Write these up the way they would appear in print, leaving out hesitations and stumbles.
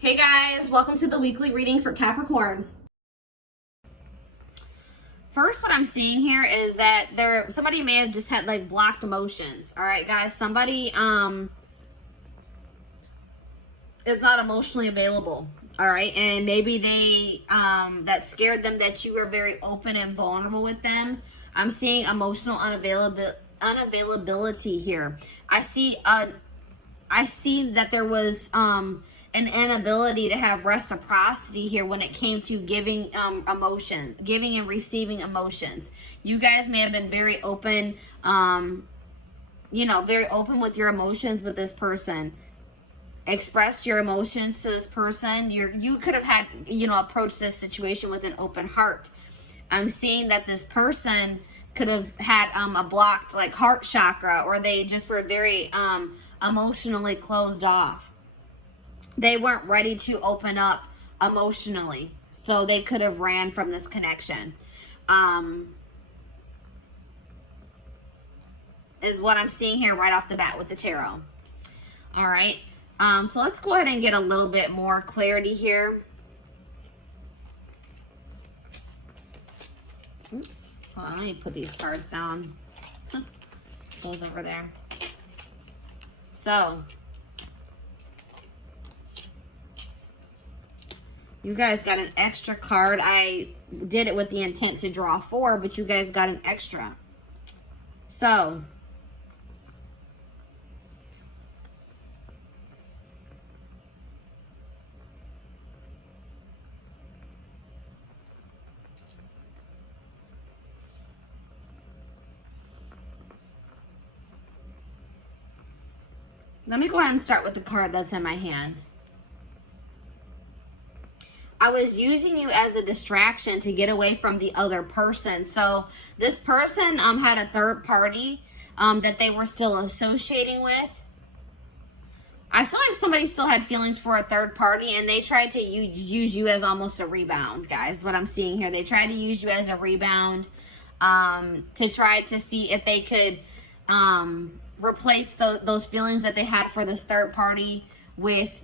Hey guys, welcome to the weekly reading for Capricorn. First, what I'm seeing here is that somebody may have just had like blocked emotions. All right, guys, somebody is not emotionally available. All right, and maybe they that scared them that you were very open and vulnerable with them. I'm seeing emotional unavailability here. I see that there was an inability to have reciprocity here when it came to giving giving and receiving emotions. You guys may have been very open, very open with your emotions with this person. Expressed your emotions to this person. You could have had, approached this situation with an open heart. I'm seeing that this person could have had a blocked like heart chakra, or they just were very emotionally closed off. They weren't ready to open up emotionally, so they could have ran from this connection. Is what I'm seeing here right off the bat with the tarot. All right. So let's go ahead and get a little bit more clarity here. Oops. Hold on, let me put these cards down. Those over there. So, you guys got an extra card. I did it with the intent to draw 4, but you guys got an extra. So, let me go ahead and start with the card that's in my hand. I was using you as a distraction to get away from the other person. So this person had a third party that they were still associating with. I feel like somebody still had feelings for a third party, and they tried to use you as almost a rebound, guys. What I'm seeing here, they tried to use you as a rebound to try to see if they could replace those feelings that they had for this third party with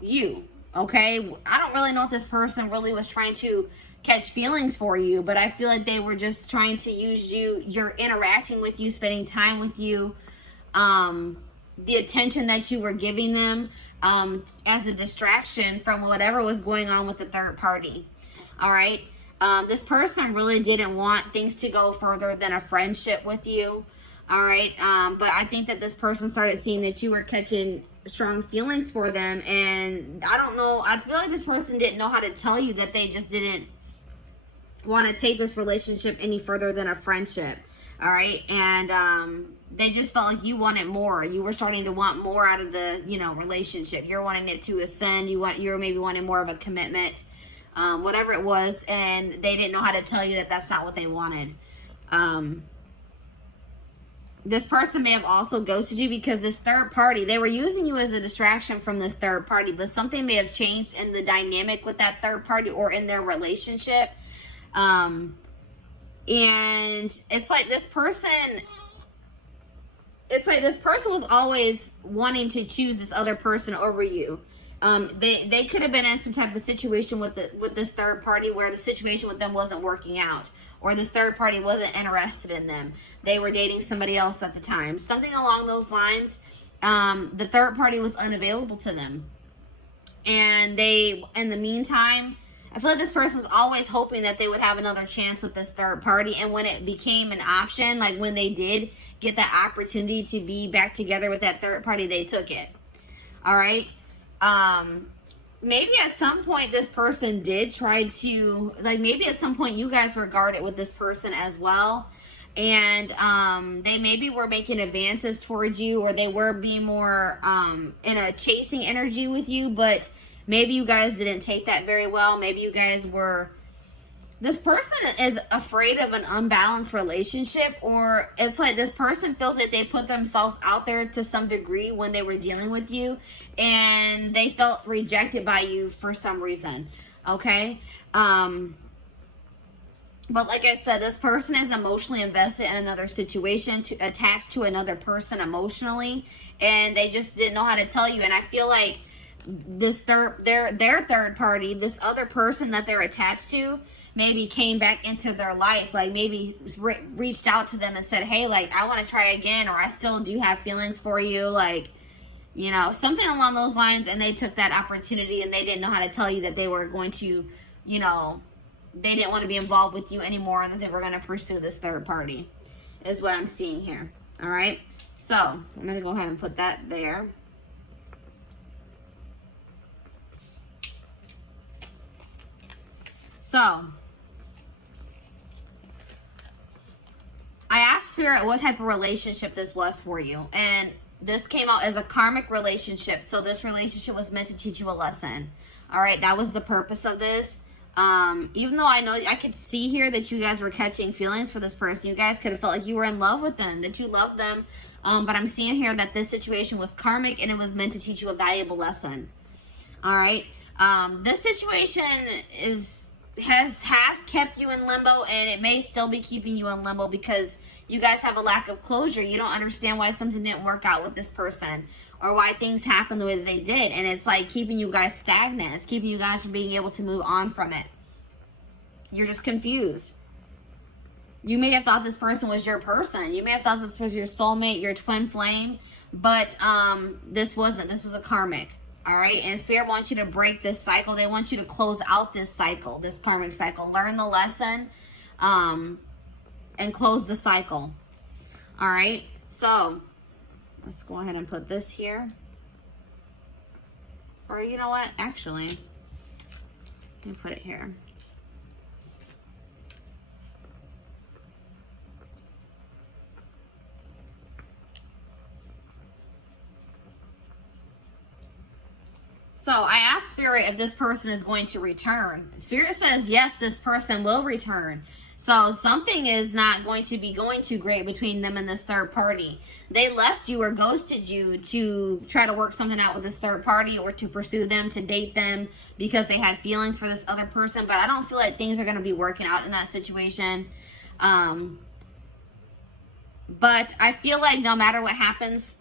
you. Okay, I don't really know if this person really was trying to catch feelings for you, but I feel like they were just trying to use you, you're interacting with you, spending time with you, the attention that you were giving them as a distraction from whatever was going on with the third party. All right, this person really didn't want things to go further than a friendship with you. All right, but I think that this person started seeing that you were catching strong feelings for them, and I don't know, I feel like this person didn't know how to tell you that they just didn't want to take this relationship any further than a friendship. All right, and they just felt like you wanted more. You were starting to want more out of the relationship. You're wanting it to ascend. You're maybe wanting more of a commitment, whatever it was, and they didn't know how to tell you that that's not what they wanted. This person may have also ghosted you because this third party, they were using you as a distraction from this third party, but something may have changed in the dynamic with that third party or in their relationship. And it's like this person was always wanting to choose this other person over you. They could have been in some type of situation with this third party where the situation with them wasn't working out, or this third party wasn't interested in them. They were dating somebody else at the time. Something along those lines. The third party was unavailable to them. And in the meantime, I feel like this person was always hoping that they would have another chance with this third party. And when it became an option, like when they did get that opportunity to be back together with that third party, they took it. All right. Maybe at some point this person did try to, maybe at some point you guys were guarded with this person as well. And they maybe were making advances towards you, or they were being more in a chasing energy with you, but maybe you guys didn't take that very well. Maybe you guys were, this person is afraid of an unbalanced relationship, or it's like this person feels that they put themselves out there to some degree when they were dealing with you, and they felt rejected by you for some reason. Okay. But like I said, this person is emotionally invested in another situation, attached to another person emotionally, and they just didn't know how to tell you. And I feel like this their third party, this other person that they're attached to, maybe came back into their life, like maybe reached out to them and said, hey, like, I want to try again, or I still do have feelings for you, like, you know, something along those lines. And they took that opportunity and they didn't know how to tell you that they were going to, you know, they didn't want to be involved with you anymore, and that they were going to pursue this third party, is what I'm seeing here. All right, so I'm going to go ahead and put that there. So I asked Spirit what type of relationship this was for you, and this came out as a karmic relationship. So this relationship was meant to teach you a lesson. All right, that was the purpose of this. Even though I know I could see here that you guys were catching feelings for this person, you guys could have felt like you were in love with them, that you loved them. But I'm seeing here that this situation was karmic and it was meant to teach you a valuable lesson. All right. This situation has kept you in limbo, and it may still be keeping you in limbo because you guys have a lack of closure. You don't understand why something didn't work out with this person, or why things happened the way that they did. And it's like keeping you guys stagnant. It's keeping you guys from being able to move on from it. You're just confused. You may have thought this person was your person. You may have thought this was your soulmate, your twin flame, but this wasn't. This was a karmic. All right, and Spirit wants you to break this cycle. They want you to close out this cycle, this karmic cycle. Learn the lesson and close the cycle. All right, so let's go ahead and put this here. Or you know what? Actually, let me put it here. So I asked Spirit if this person is going to return. Spirit says, yes, this person will return. So something is not going to be going too great between them and this third party. They left you or ghosted you to try to work something out with this third party, or to pursue them, to date them, because they had feelings for this other person. But I don't feel like things are going to be working out in that situation. But I feel like no matter what happens,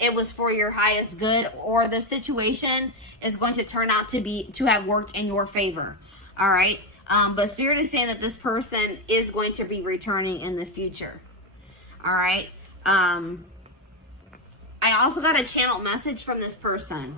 it was for your highest good, or the situation is going to turn out to have worked in your favor. All right. But Spirit is saying that this person is going to be returning in the future. All right. I also got a channel message from this person.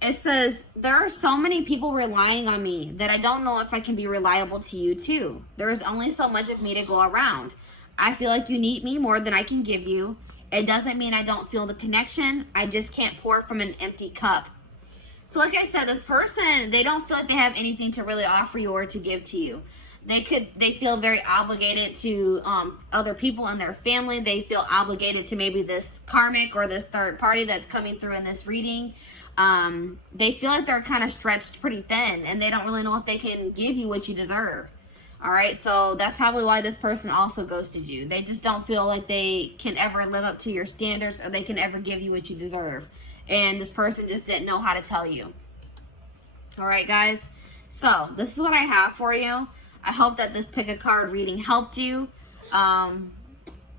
It says, there are so many people relying on me that I don't know if I can be reliable to you too. There is only so much of me to go around. I feel like you need me more than I can give you. It doesn't mean I don't feel the connection. I just can't pour from an empty cup. So like I said, this person, they don't feel like they have anything to really offer you or to give to you. They feel very obligated to other people in their family. They feel obligated to maybe this karmic or this third party that's coming through in this reading. They feel like they're kind of stretched pretty thin, and they don't really know if they can give you what you deserve. All right, so that's probably why this person also ghosted you. They just don't feel like they can ever live up to your standards, or they can ever give you what you deserve. And this person just didn't know how to tell you. All right, guys. So this is what I have for you. I hope that this pick a card reading helped you. And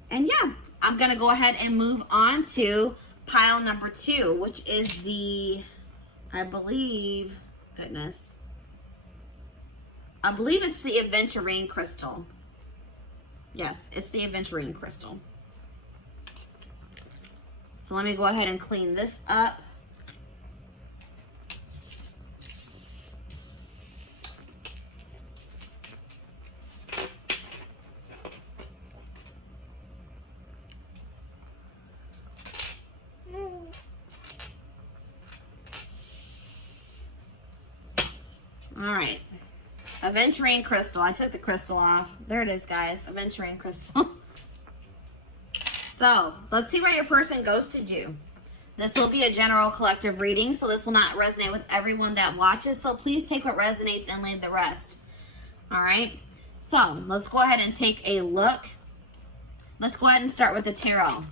yeah, I'm going to go ahead and move on to pile number 2, which is the, I believe it's the Adventurine crystal. Yes, it's the Adventurine crystal. So let me go ahead and clean this up. All right. Adventurine crystal. I took the crystal off. There it is, guys. Adventurine crystal. So, let's see where your person ghosted you. This will be a general collective reading, so this will not resonate with everyone that watches. So, please take what resonates and leave the rest. All right? So, let's go ahead and take a look. Let's go ahead and start with the tarot.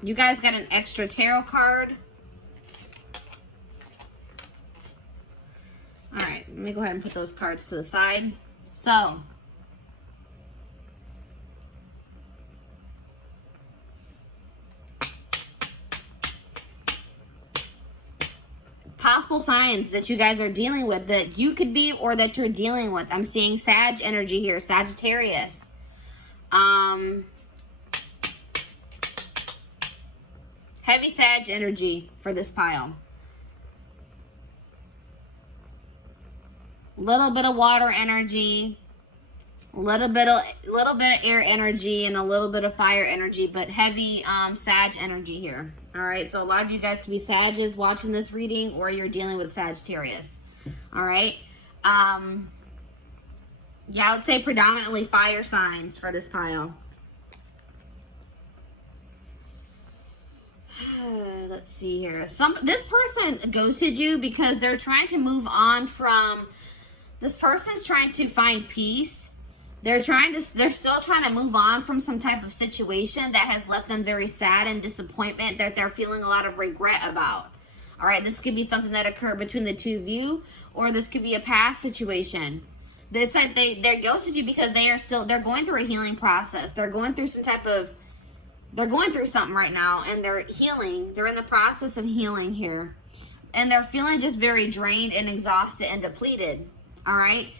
You guys got an extra tarot card. All right, let me go ahead and put those cards to the side. So, possible signs that you guys are dealing with, that you could be or that you're dealing with. I'm seeing Sag energy here, Sagittarius. Heavy Sag energy for this pile. Little bit of water energy, little bit of air energy, and a little bit of fire energy, but heavy Sag energy here. All right, so a lot of you guys could be Sages watching this reading, or you're dealing with Sagittarius. All right. Yeah, I would say predominantly fire signs for this pile. Let's see here. This person ghosted you because they're trying to move on from. This person's trying to find peace. They're still trying to move on from some type of situation that has left them very sad and disappointment, that they're feeling a lot of regret about. All right, this could be something that occurred between the two of you, or this could be a past situation. It's like they ghosted you because they're going through a healing process. They're going through they're going through something right now, and they're healing. They're in the process of healing here. And they're feeling just very drained and exhausted and depleted. All right.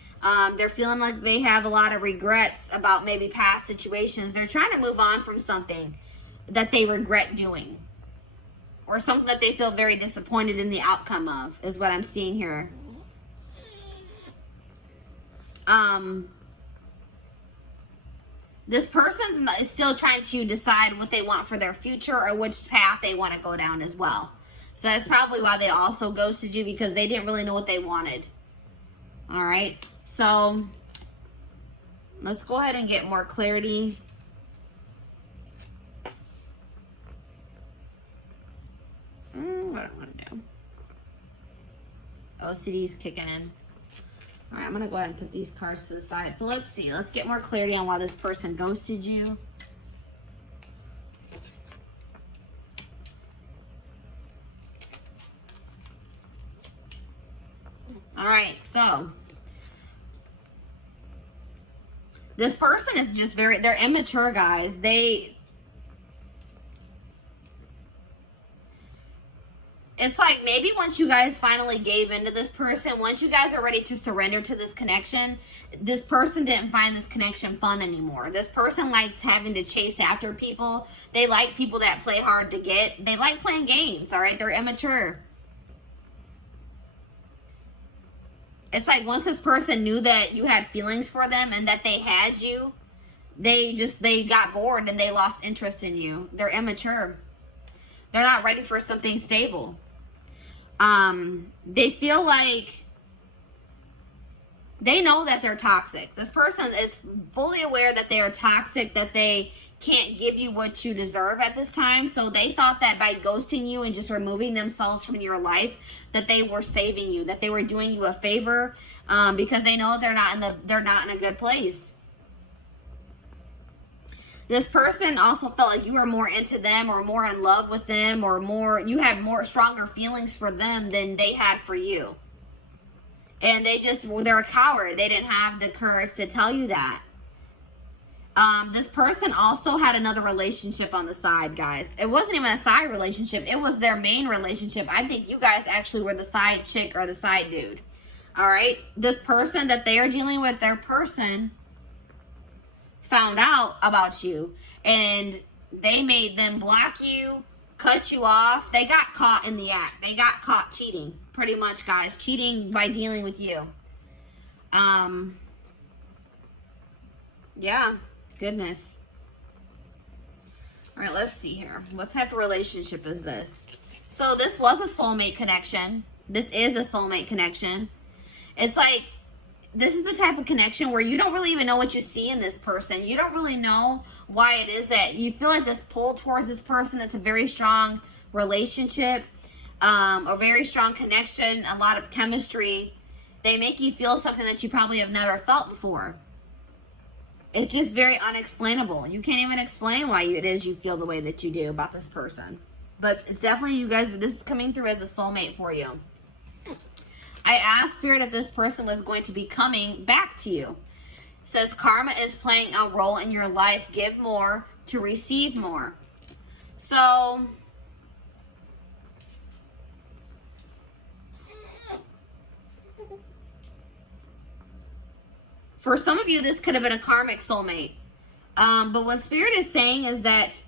They're feeling like they have a lot of regrets about maybe past situations. They're trying to move on from something that they regret doing, or something that they feel very disappointed in the outcome of, is what I'm seeing here. This person is still trying to decide what they want for their future, or which path they want to go down as well. So that's probably why they also ghosted you, because they didn't really know what they wanted. All right, so let's go ahead and get more clarity. What do I want to do? OCD is kicking in. All right, I'm going to go ahead and put these cards to the side. So let's see. Let's get more clarity on why this person ghosted you. All right, so this person is just they're immature, guys. It's like maybe once you guys finally gave into this person, once you guys are ready to surrender to this connection, this person didn't find this connection fun anymore. This person likes having to chase after people. They like people that play hard to get. They like playing games, all right? They're immature. It's like once this person knew that you had feelings for them and that they had you, they got bored and they lost interest in you. They're immature. They're not ready for something stable. They feel like they know that they're toxic. This person is fully aware that they are toxic, that they can't give you what you deserve at this time. So they thought that by ghosting you and just removing themselves from your life, that they were saving you, that they were doing you a favor, because they know they're not in a good place. This person also felt like you were more into them, or more in love with them, or you had stronger feelings for them than they had for you. And they're a coward. They didn't have the courage to tell you that. This person also had another relationship on the side, guys. It wasn't even a side relationship. It was their main relationship. I think you guys actually were the side chick or the side dude. All right? This person that they are dealing with, their person found out about you, and they made them block you, cut you off. They got caught in the act. They got caught cheating, pretty much, guys. Cheating by dealing with you. Yeah. Goodness. All right, let's see here. What type of relationship is this? So this was a soulmate connection. This is a soulmate connection. It's like, this is the type of connection where you don't really even know what you see in this person. You don't really know why it is that you feel like this pull towards this person. It's a very strong relationship, a very strong connection, a lot of chemistry. They make you feel something that you probably have never felt before. It's just very unexplainable. You can't even explain why it is you feel the way that you do about this person. But it's definitely, you guys, this is coming through as a soulmate for you. I asked Spirit if this person was going to be coming back to you. It says karma is playing a role in your life. Give more to receive more. So For some of you, this could have been a karmic soulmate. But what Spirit is saying is that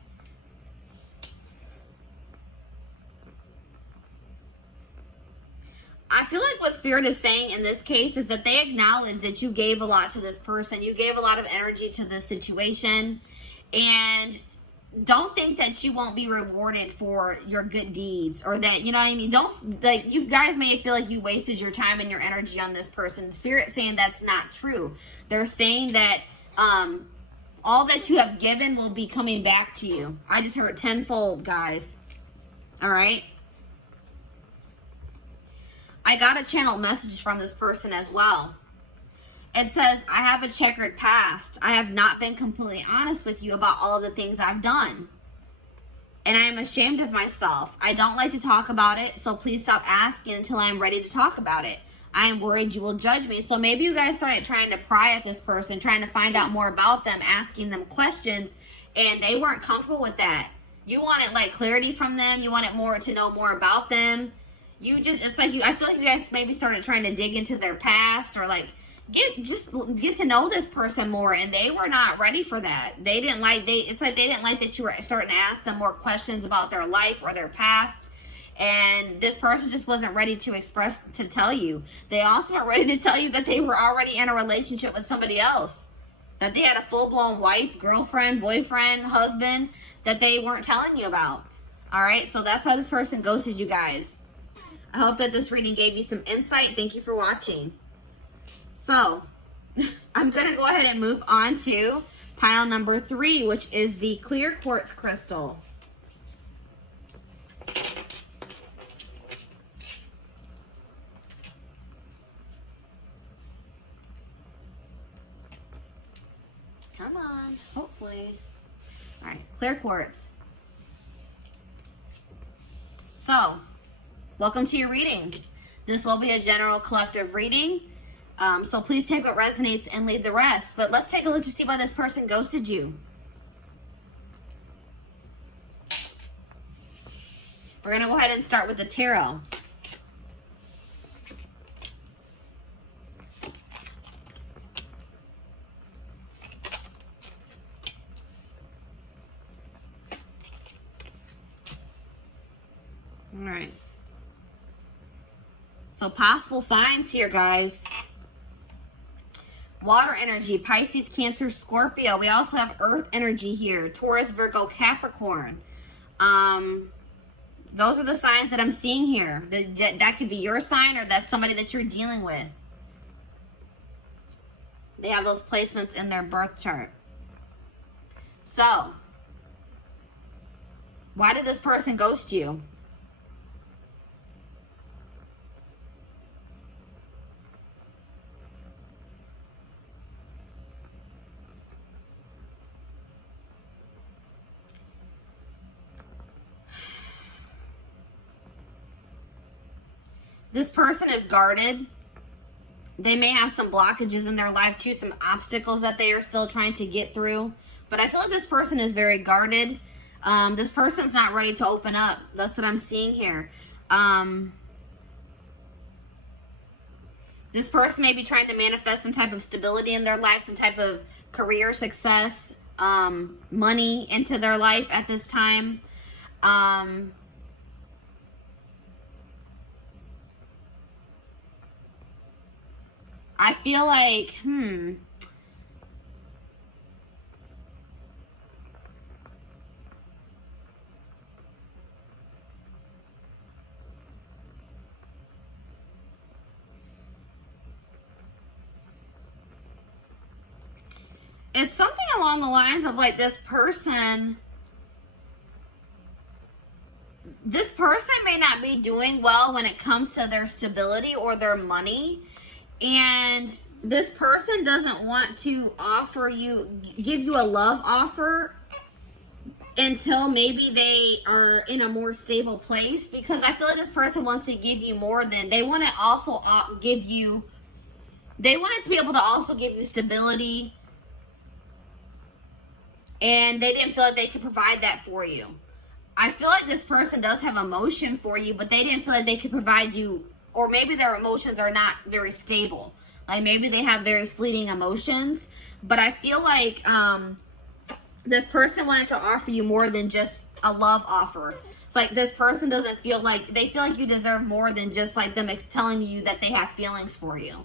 I feel like what Spirit is saying in this case is that they acknowledge that you gave a lot to this person. You gave a lot of energy to this situation. And don't think that you won't be rewarded for your good deeds, or that, you know what I mean? Don't, like, you guys may feel like you wasted your time and your energy on this person. Spirit saying that's not true. They're saying that all that you have given will be coming back to you. I just heard tenfold, guys. All right. I got a channeled message from this person as well. It says, I have a checkered past. I have not been completely honest with you about all of the things I've done. And I am ashamed of myself. I don't like to talk about it, so please stop asking until I'm ready to talk about it. I am worried you will judge me. So maybe you guys started trying to pry at this person, trying to find out more about them, asking them questions, and they weren't comfortable with that. You wanted like clarity from them. You wanted more to know more about them. You just, it's like I feel like you guys maybe started trying to dig into their past, or like get to know this person more, and they were not ready for that. They didn't like, it's like they didn't like that you were starting to ask them more questions about their life or their past. And this person just wasn't ready to tell you. They also weren't ready to tell you that they were already in a relationship with somebody else. That they had a full-blown wife, girlfriend, boyfriend, husband that they weren't telling you about. All right, so that's why this person ghosted you guys. I hope that this reading gave you some insight. Thank you for watching. So, I'm going to go ahead and move on to pile number 3, which is the clear quartz crystal. Come on, hopefully. All right, clear quartz. So, welcome to your reading. This will be a general collective reading. So please take what resonates and leave the rest. But let's take a look to see why this person ghosted you. We're going to go ahead and start with the tarot. All right. So possible signs here, guys. Water energy, Pisces, Cancer, Scorpio. We also have earth energy here. Taurus, Virgo, Capricorn. Those are the signs that I'm seeing here. That could be your sign, or that's somebody that you're dealing with. They have those placements in their birth chart. So, why did this person ghost you? This person is guarded. They may have some blockages in their life too, some obstacles that they are still trying to get through. But I feel like this person is very guarded. This person's not ready to open up. That's what I'm seeing here. This person may be trying to manifest some type of stability in their life, some type of career success, money into their life at this time. I feel like, it's something along the lines of like this person may not be doing well when it comes to their stability or their money. And this person doesn't want to give you a love offer until maybe they are in a more stable place. Because I feel like this person wants to give you more than, they want to also give you, they wanted to be able to also give you stability. And they didn't feel like they could provide that for you. I feel like this person does have emotion for you, but they didn't feel like they could provide you, or maybe their emotions are not very stable. Like maybe they have very fleeting emotions, but I feel like this person wanted to offer you more than just a love offer. It's like this person doesn't feel like, they feel like you deserve more than just like them telling you that they have feelings for you,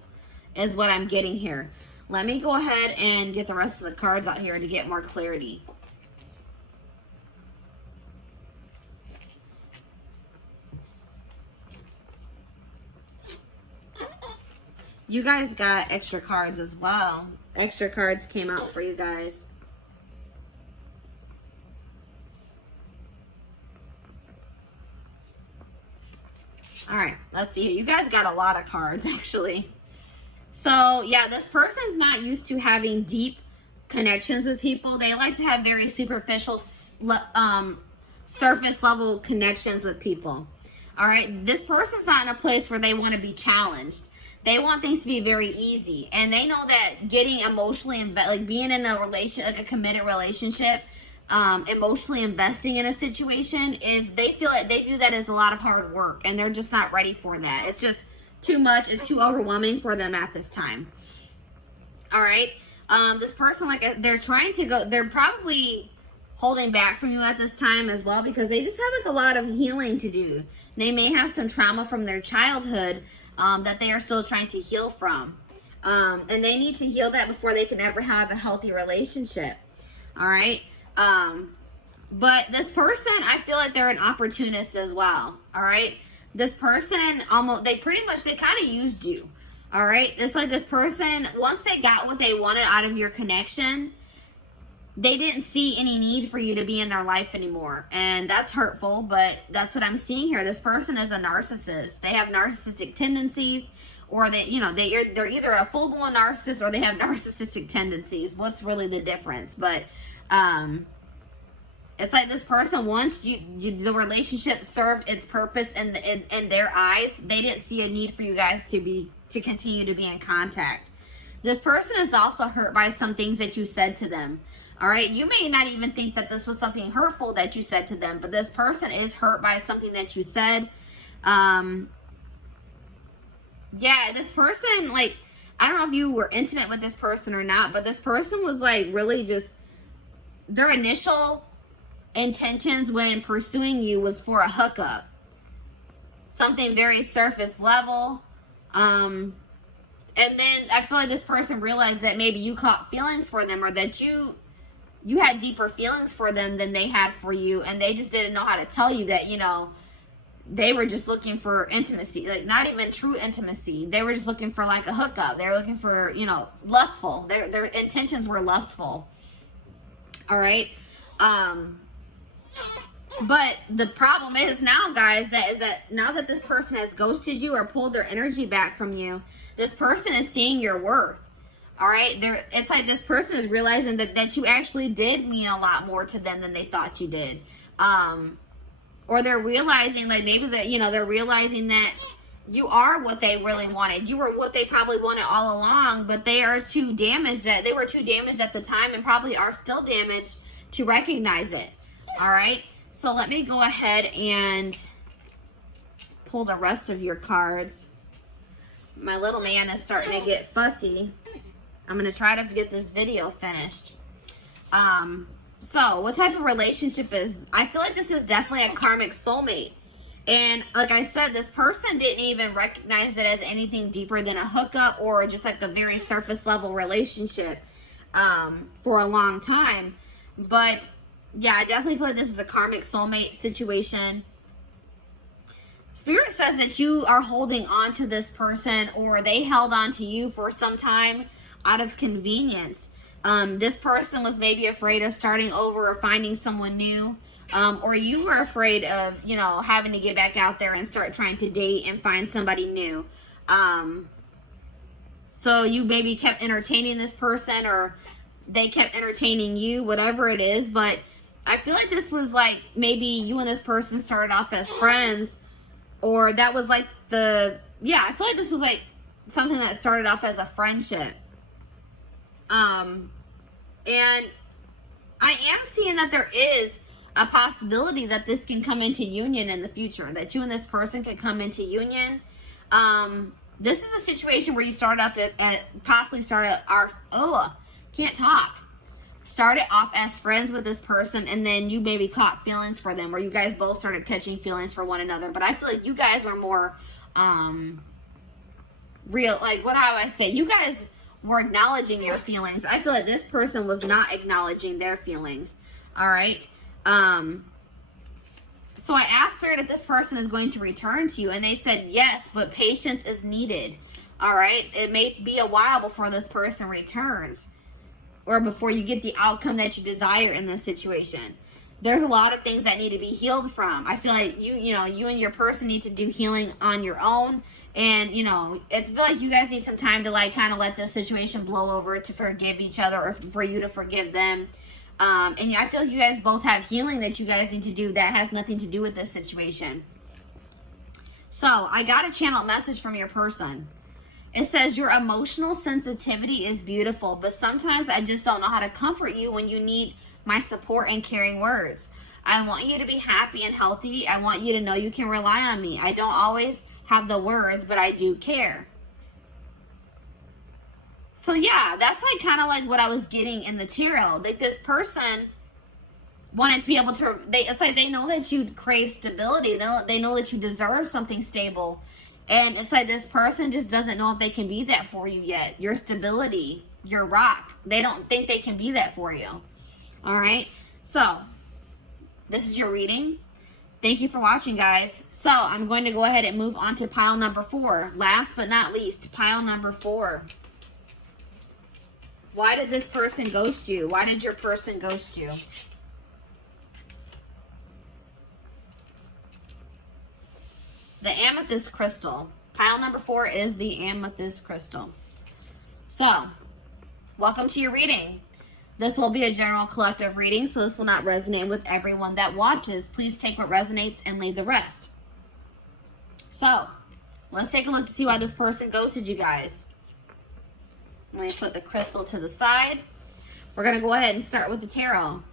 is what I'm getting here. Let me go ahead and get the rest of the cards out here to get more clarity. You guys got extra cards as well. Extra cards came out for you guys. All right, let's see. You guys got a lot of cards, actually. So, yeah, this person's not used to having deep connections with people. They like to have very superficial, surface level connections with people. All right, this person's not in a place where they want to be challenged. They want things to be very easy, and they know that getting emotionally like being in a like a committed relationship, emotionally investing in a situation is, they feel like they view that as a lot of hard work, and they're just not ready for that. It's just too much. It's too overwhelming for them at this time. All right, this person, like, they're trying to go. They're probably holding back from you at this time as well, because they just have like a lot of healing to do. They may have some trauma from their childhood that they are still trying to heal from. And they need to heal that before they can ever have a healthy relationship. All right. But this person, I feel like they're an opportunist as well. All right. This person they kind of used you. All right. It's like this person, once they got what they wanted out of your connection, they didn't see any need for you to be in their life anymore. And that's hurtful, but that's what I'm seeing here. This person is a narcissist. They have narcissistic tendencies, or they're either a full-blown narcissist or they have narcissistic tendencies. What's really the difference? But it's like this person, once the relationship served its purpose in their eyes, they didn't see a need for you guys to continue to be in contact. This person is also hurt by some things that you said to them. All right, you may not even think that this was something hurtful that you said to them, but this person is hurt by something that you said. Yeah, this person, like, I don't know if you were intimate with this person or not, but this person was like really just, their initial intentions when pursuing you was for a hookup. Something very surface level. And then I feel like this person realized that maybe you caught feelings for them, or that you had deeper feelings for them than they had for you, and they just didn't know how to tell you that, they were just looking for intimacy, like not even true intimacy. They were just looking for like a hookup. They were looking for, lustful. Their intentions were lustful. All right. But the problem is now, guys, that now that this person has ghosted you or pulled their energy back from you, this person is seeing your worth. All right, it's like this person is realizing that you actually did mean a lot more to them than they thought you did. Or they're realizing, like, maybe that, they're realizing that you are what they really wanted. You were what they probably wanted all along, but they were too damaged at the time, and probably are still damaged to recognize it. All right, so let me go ahead and pull the rest of your cards. My little man is starting to get fussy. I'm going to try to get this video finished. So what type of relationship I feel like this is definitely a karmic soulmate. And like I said, this person didn't even recognize it as anything deeper than a hookup or just like a very surface level relationship for a long time. But yeah, I definitely feel like this is a karmic soulmate situation. Spirit says that you are holding on to this person, or they held on to you for some time out of convenience. This person was maybe afraid of starting over or finding someone new, or you were afraid of, having to get back out there and start trying to date and find somebody new. So you maybe kept entertaining this person, or they kept entertaining you, whatever it is. But I feel like this was like, maybe you and this person started off as friends, or that was like I feel like this was like something that started off as a friendship. And I am seeing that there is a possibility that this can come into union in the future, that you and this person could come into union. This is a situation where you started off possibly started started off as friends with this person, and then you maybe caught feelings for them, or you guys both started catching feelings for one another. But I feel like you guys were more real, like, what do I say? You guys were acknowledging your feelings. I feel like this person was not acknowledging their feelings. All right. So I asked Spirit if this person is going to return to you, and they said yes, but patience is needed. All right. It may be a while before this person returns, or before you get the outcome that you desire in this situation. There's a lot of things that need to be healed from. I feel like you and your person need to do healing on your own. And, it's feel like you guys need some time to, like, kind of let this situation blow over, to forgive each other, or for you to forgive them. And I feel like you guys both have healing that you guys need to do that has nothing to do with this situation. So I got a channel message from your person. It says, your emotional sensitivity is beautiful, but sometimes I just don't know how to comfort you when you need my support and caring words. I want you to be happy and healthy. I want you to know you can rely on me. I don't always have the words, but I do care. So yeah, that's like kind of like what I was getting in the tarot. Like, this person wanted to be able to, it's like they know that you crave stability. They know that you deserve something stable. And it's like this person just doesn't know if they can be that for you yet. Your stability, your rock. They don't think they can be that for you. All right. So this is your reading. Thank you for watching, guys. So I'm going to go ahead and move on to pile number 4. Last but not least, pile number 4. Why did this person ghost you? Why did your person ghost you? The amethyst crystal. Pile number 4 is the amethyst crystal. So, welcome to your reading. This will be a general collective reading, so this will not resonate with everyone that watches. Please take what resonates and leave the rest. So, let's take a look to see why this person ghosted you guys. Let me put the crystal to the side. We're going to go ahead and start with the tarot.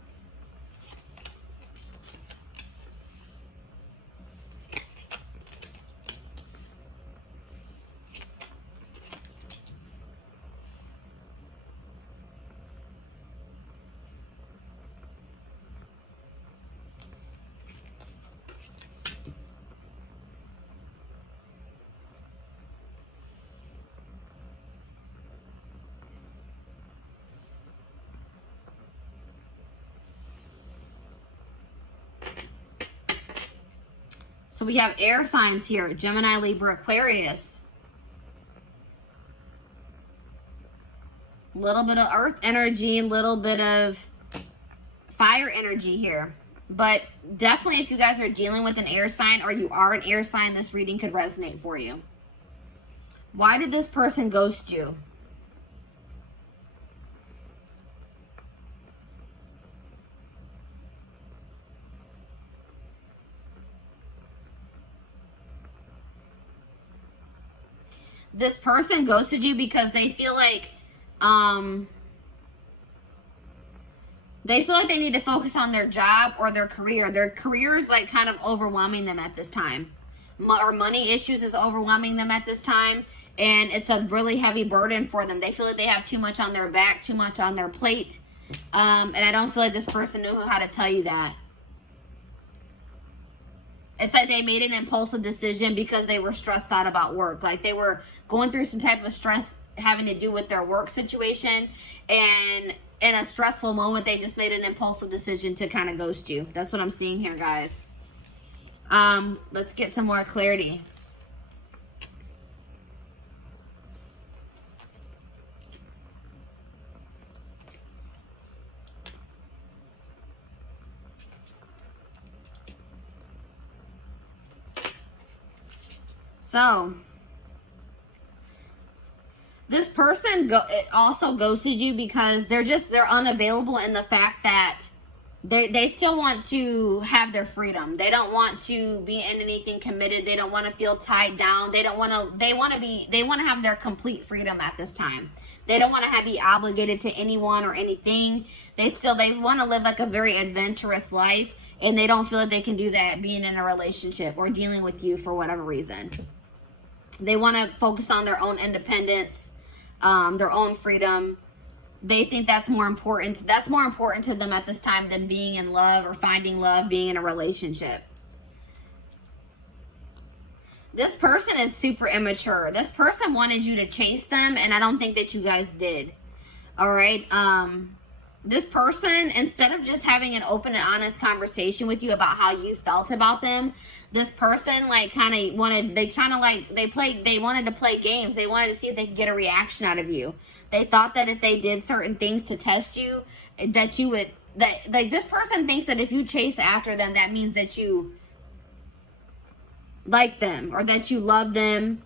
So we have air signs here: Gemini, Libra, Aquarius. A little bit of earth energy, a little bit of fire energy here. But definitely if you guys are dealing with an air sign, or you are an air sign, this reading could resonate for you. Why did this person ghost you? This person ghosted you because they feel like they need to focus on their job or their career. Their career is like kind of overwhelming them at this time. Or money issues is overwhelming them at this time. And it's a really heavy burden for them. They feel like they have too much on their back, too much on their plate. And I don't feel like this person knew how to tell you that. It's like they made an impulsive decision because they were stressed out about work. Like they were going through some type of stress having to do with their work situation. And in a stressful moment, they just made an impulsive decision to kind of ghost you. That's what I'm seeing here, guys. Let's get some more clarity. So, this person also ghosted you because they're unavailable in the fact that they still want to have their freedom. They don't want to be in anything committed. They don't want to feel tied down. They want to have their complete freedom at this time. They don't want to be obligated to anyone or anything. They want to live like a very adventurous life, and they don't feel like they can do that being in a relationship or dealing with you for whatever reason. They want to focus on their own independence, their own freedom. They think that's more important. That's more important to them at this time than being in love or finding love, being in a relationship. This person is super immature. This person wanted you to chase them, and I don't think that you guys did. All right. This person, instead of just having an open and honest conversation with you about how you felt about them, this person like kind of wanted, they wanted to play games. They wanted to see if they could get a reaction out of you. They thought that if they did certain things to test you, that you would, like this person thinks that if you chase after them, that means that you like them or that you love them.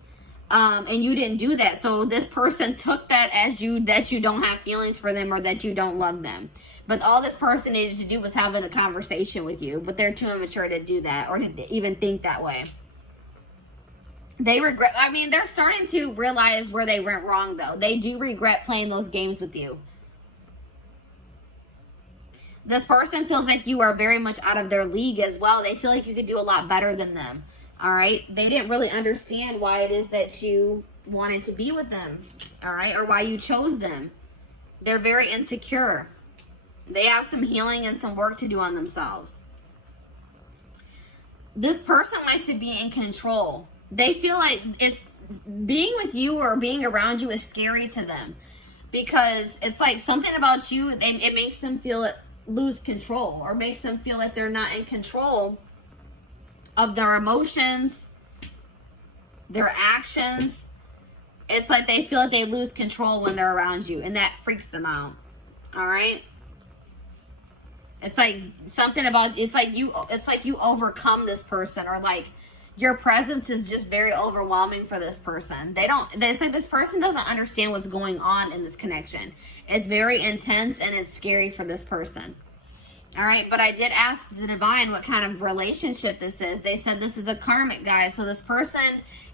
And you didn't do that. So this person took that as that you don't have feelings for them or that you don't love them. But all this person needed to do was having a conversation with you. But they're too immature to do that or to even think that way. They regret, I mean, they're starting to realize where they went wrong though. They do regret playing those games with you. This person feels like you are very much out of their league as well. They feel like you could do a lot better than them. All right. They didn't really understand why it is that you wanted to be with them. All right. Or why you chose them. They're very insecure. They have some healing and some work to do on themselves. This person likes to be in control. They feel like it's being with you or being around you is scary to them because it's like something about you and it makes them feel lose control or makes them feel like they're not in control of their emotions, their actions. It's like they feel like they lose control when they're around you, and that freaks them out. All right? It's like something about, it's like you overcome this person, or like your presence is just very overwhelming for this person. It's like this person doesn't understand what's going on in this connection. It's very intense and it's scary for this person. All right, but I did ask the divine what kind of relationship this is. They said this is a karmic, guys. So this person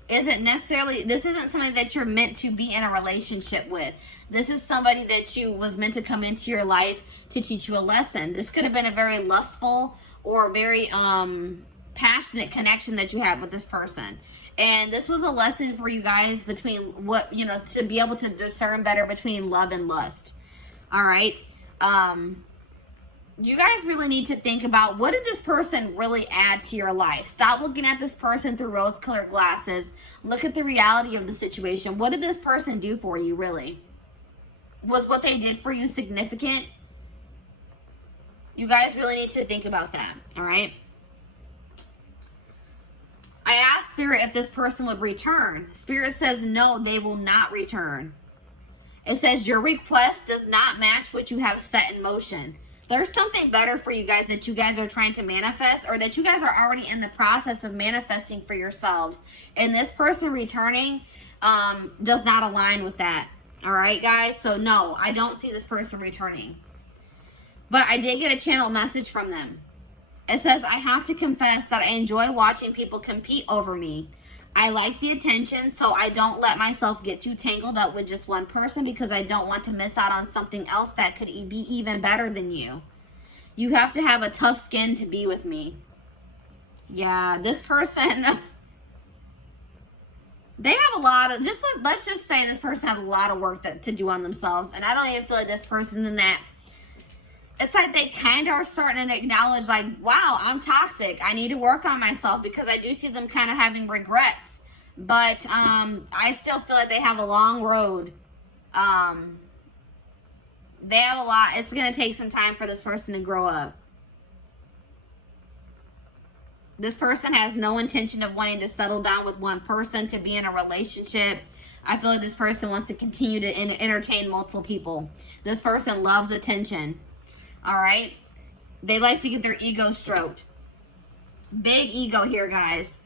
isn't somebody that you're meant to be in a relationship with. This is somebody that was meant to come into your life to teach you a lesson. This could have been a very lustful or very passionate connection that you had with this person. And this was a lesson for you guys between to be able to discern better between love and lust. All right. You guys really need to think about, what did this person really add to your life? Stop looking at this person through rose-colored glasses. Look at the reality of the situation. What did this person do for you, really? Was what they did for you significant? You guys really need to think about that, all right? I asked Spirit if this person would return. Spirit says no, they will not return. It says your request does not match what you have set in motion. There's something better for you guys that you guys are trying to manifest, or that you guys are already in the process of manifesting for yourselves. And this person returning does not align with that. All right, guys? So no, I don't see this person returning. But I did get a channel message from them. It says, I have to confess that I enjoy watching people compete over me. I like the attention, so I don't let myself get too tangled up with just one person because I don't want to miss out on something else that could be even better than you. You have to have a tough skin to be with me. Yeah, this person, they have a lot of, let's just say this person has a lot of work to do on themselves. And I don't even feel like this person in that. It's like they kind of are starting to acknowledge, like, wow, I'm toxic. I need to work on myself, because I do see them kind of having regrets. But I still feel like they have a long road. They have a lot. It's going to take some time for this person to grow up. This person has no intention of wanting to settle down with one person, to be in a relationship. I feel like this person wants to continue to entertain multiple people. This person loves attention. All right? They like to get their ego stroked. Big ego here, guys.